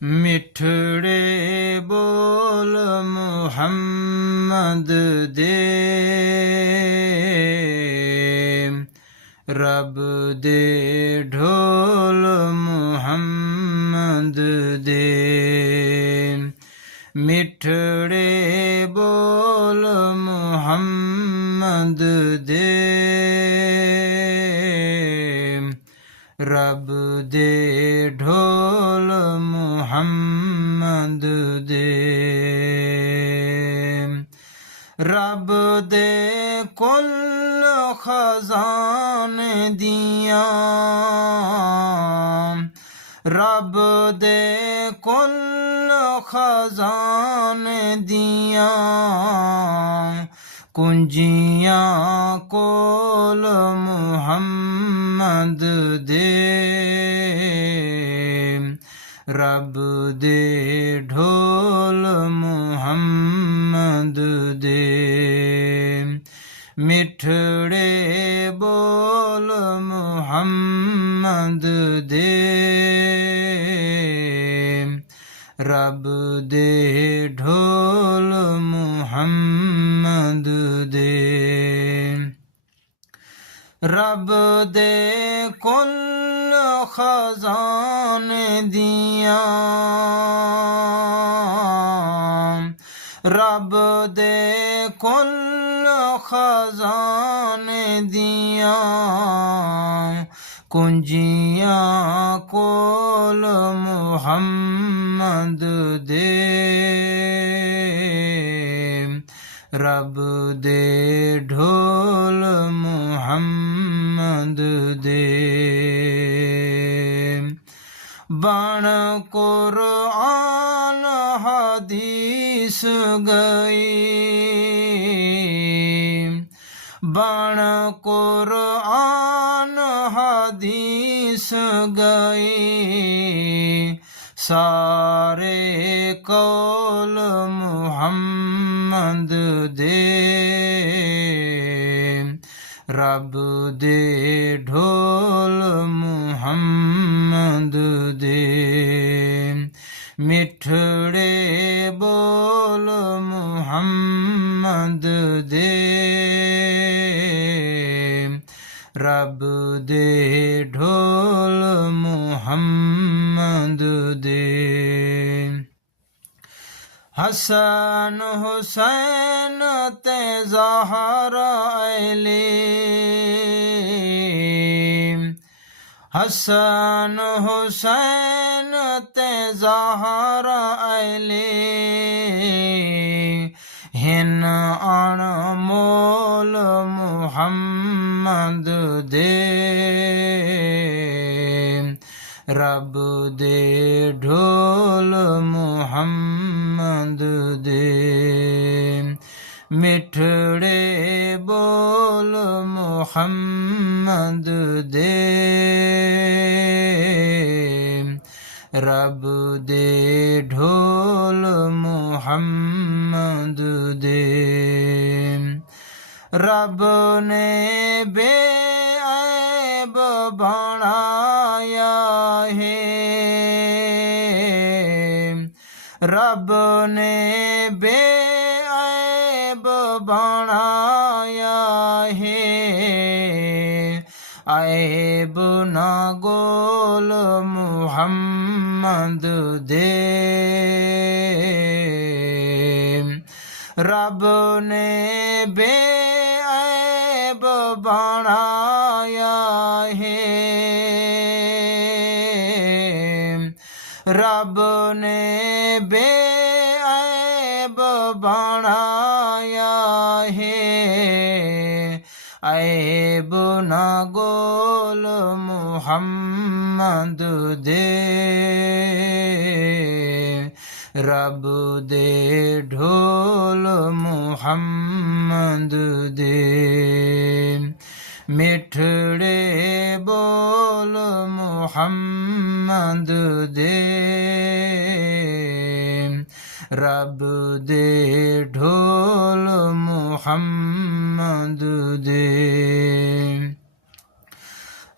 मिठड़े बोल मुहम्मद दे रब दे ढोल मुहम्मद दे मिठड़े बोल मुहम्मद दे रब दे ढोल मुहम्मद दे रब दे कुल खजाने दिया रब दे कुल खजाने दिया कुंजियां कोल मुहम्मद दे रब दे ढोल मुहम्मद दे मिठड़े बोल मुहम्मद दे रब दे ढोल मुहम्मद दे रब दे कुल खजाने दिया रब दे कुल खजाने दिया कुंजियां कोल मुहम्मद दे रब दे ढोल मुहम्मद दे बण कुरआन हदीस गई बण कुरआन हदीस गई सारे कौल मुहम्मद दे रब दे ढोल मुहम्मद दे मिठड़े बोल मुहम्मद दे रब दे ढोल मुहम्मद दे हसन हुसैन ते ज़हरा अली हसन हुसैन ते ज़हरा अली हिन अनमोल मुहम्मद दे रब दे ढोल मुहम्मद दे मिठड़े बोल मुहम्मद दे रब दे ढोल मुहम्मद दे रब ने बेऐब बनाया है रब ने बेऐब बनाया है ऐब न गोल मुहम्मद दे रब ने बेऐब बनाया है रब ने बेऐब बनाया है ऐब न गोल मुहम्मद दे रब दे ढोल मुहम्मद दे मिठड़े बोल मुहम्मद दे रब दे ढोल मुहम्मद दे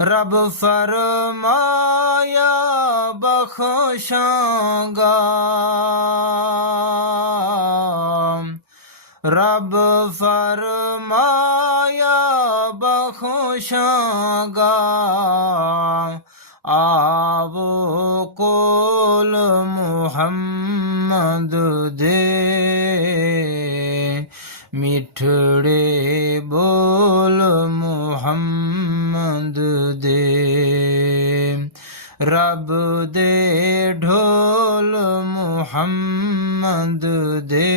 रब फरमाया बख्शांगा, रब फरमाया बख्शांगा, आवो कोल मुहम्मद दे, मिठड़े बोल मुहम्मद दे, रब दे ढोल मुहम्मद दे,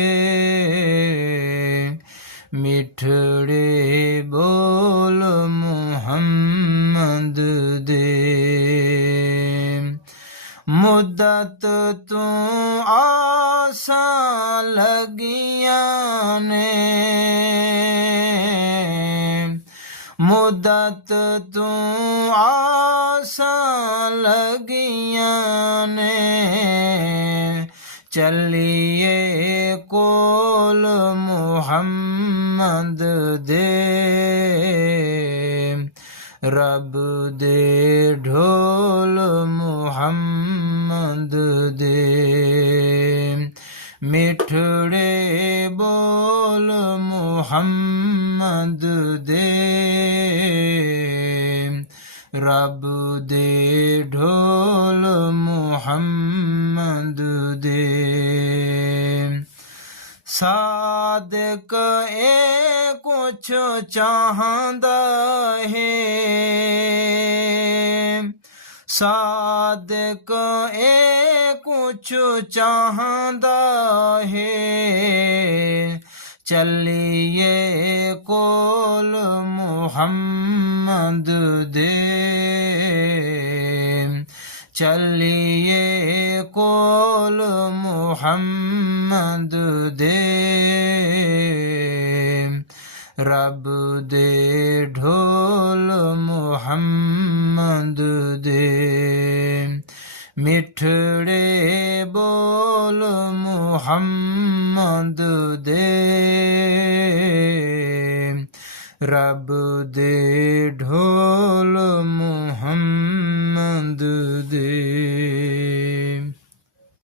मिठड़े बोल मुहम्मद दे। मुद्दत तू आसां लगियां ने, मुद्दत तू आसां लगियां ने, चलिए कोल मुहम्मद दे, रब दे ढोल मुहम्मद दे, मिठड़े बोल मुहम्मद दे, रब दे ढोल मुहम्मद दे। सादिक ए कुछ चाहंदा है, सादिक ए कुछ चाहंदा है, चलिए कोल मुहम्मद दे, चलिए कोल मुहम्मद दे, रब दे ढोल मुहम्मद दे, मिठड़े बोल मुहम्मद दे, रब दे ढोल मुहम्मद दे।